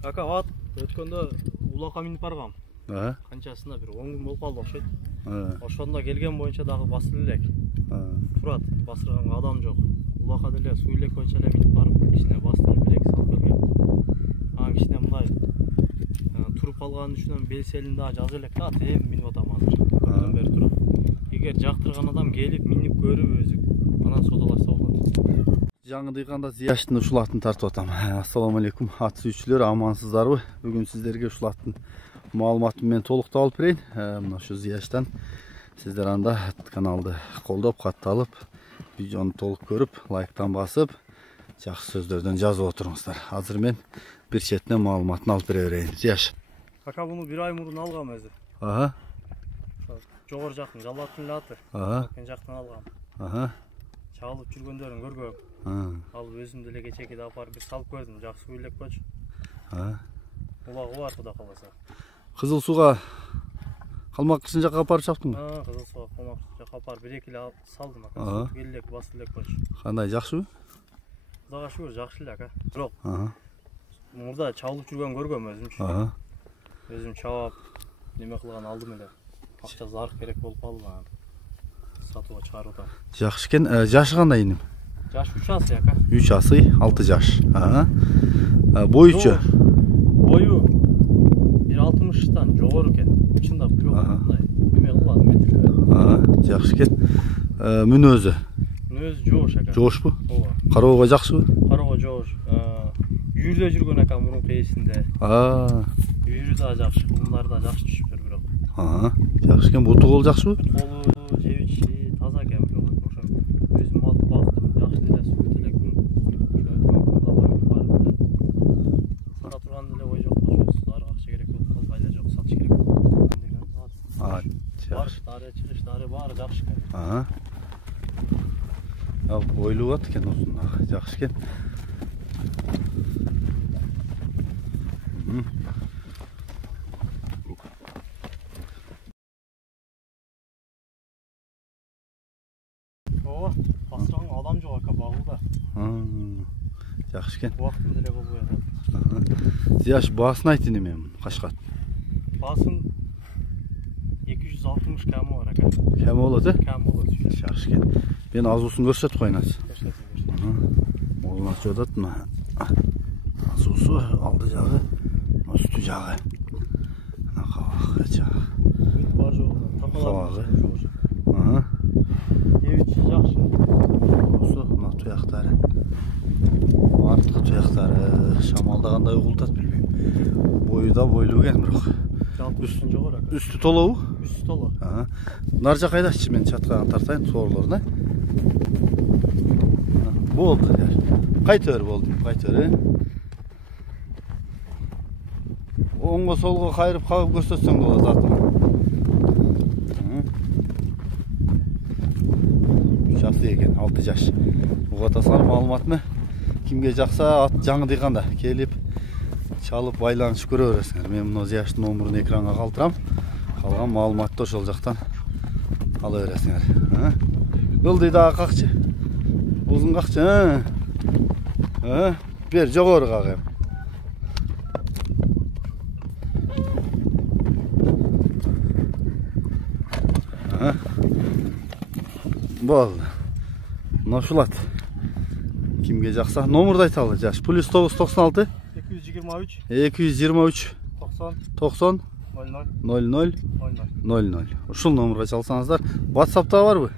Ака, өткөндө улакка минип баргам. Канчасына бир 10 күн болуп калды окшойт. Ошондо келген боюнча дагы басып элек. Турат, басырганга адам жок. Улакка деле суу элек боюнча эле минип барып, кичине бастырып элек салып келгем. Анан кичине мындай туруп калган үчүн белселин дагы жазып элек да, эми минип атам азыр. Көптөн бери турам. Эгер жактырган адам келип минип көрүп өзү, анан содалашса болот. Жаңы дыйганда Зияштын ушул тартып атам. Ассаламу алейкум, ат сүйүүчүлөр, амансыздарбы? Бүгүн сиздерге ушул аттын маалыматын мен толуктап алып берейин. Мына ушу Зияштан сиздер анда каналды колдоп, катталып, видеону толук көрүп, лайктан басып, жакшы сөздөрдөн жазып отуруңуздар. Азыр мен бир четинен маалыматын алып бере берейин. Зияш. Ака, буну бир ай мурун алгам өзү. Жогору жактын Жалаттын эле аты. Кен жактан алгам. Чалып жүргөндөрүн көргөм. Алып өзүм деле кечеке апарып бир салып көрдүм, жакшы суу элек болчу. Улагы бар, куда калбаса. Кызыл сууга калмак кышын жакка апарып чаптыңбы? Кызыл сууга калмак жакка апарып бир-эки эле салдым ака. Элек басып элек болчу. Кандай, жакшыбы? Кудайга шүгүр, жакшы эле ака. Бирок мурда чалып жүргөн көргөм өзүмчү. Өзүм чаап, неме кылган алдым эле. Акча зарык керек болуп калды анан. Сатууга чыгарып атам. Жакшы экен. Жашы кандай иним? Жаш 3 асый ака. 3 асый, 6 жаш. Боючу? Бою 1.60-тан жогору экен. Чындап жок. Неме кылбадым мен. Жакшы экен. Мүнөзү? Мүнөзү жоош ака. Жоошпу? Ооба. Кароого жакшыбы? Кароого жоош. Үйүрдө жүргөн ака мурунку ээсинде. Үйүрү да жакшы, кумдар да жакшы түшүптүр бирок. Жакшы экен. Буту кол жакшыбы? Колу жебичи таза экен бирок. Ошо өзүм алып бактым, жакшы деле суу телекмин. Сата турган деле ой жок болчу. Зарык акча керек болуп калды, айла жок, сатыш керек болуп калды. Барыштары, чыгыштары баары жакшы экен. Бойлуу ат экен осунда. Жакшы экен. Басырганга адам жок ака, багууда. Жакшы экен. Убактым деле болбой атат. Зияш, баасын айт эми Кашкат. Баасын 260 км бар ака. Кем болот, Кем болот. Жакшы экен. Мен азуусун көрсөтүп коюн азыр. Көрсөтүп. Молун ачып атат мына. Азуусу алды жагы, үстү жагы. Мына кабак жагы. Бар жок. Кабагы. Эбичи жакшы. Осу мына туяктары. Арткы туяктары шамалдагандай угултат, билбейм. Бою да бойлуу экен бирок. Үстүн жогору ака. Үстү толобу? Үстү толо. Нар жак кайдачы, мен чаткага тартайын соорлорун, Болду. Кайта бер болду, кайта бер. Оңго солго кайрып кагып көрсөтсөң болот атым. 3 асый экен, 6 жаш. Угатасыңар маалыматыны. Кимге жакса ат жаңы дыйганда келип чалып байланышып көрө бересиңер. Мен мына Зияштын номерун экранга калтырам. Калган маалыматты ошол жактан ала бересиңер. Кылды дагы какчы. Узун какчы, Бер жогору кагым. Болду. Мына ушул ат. Кимге жакса номерди айталы, жаш. +996 223 90 00 00. Ушул номерге чалсаңыздар. WhatsApp'та барбы?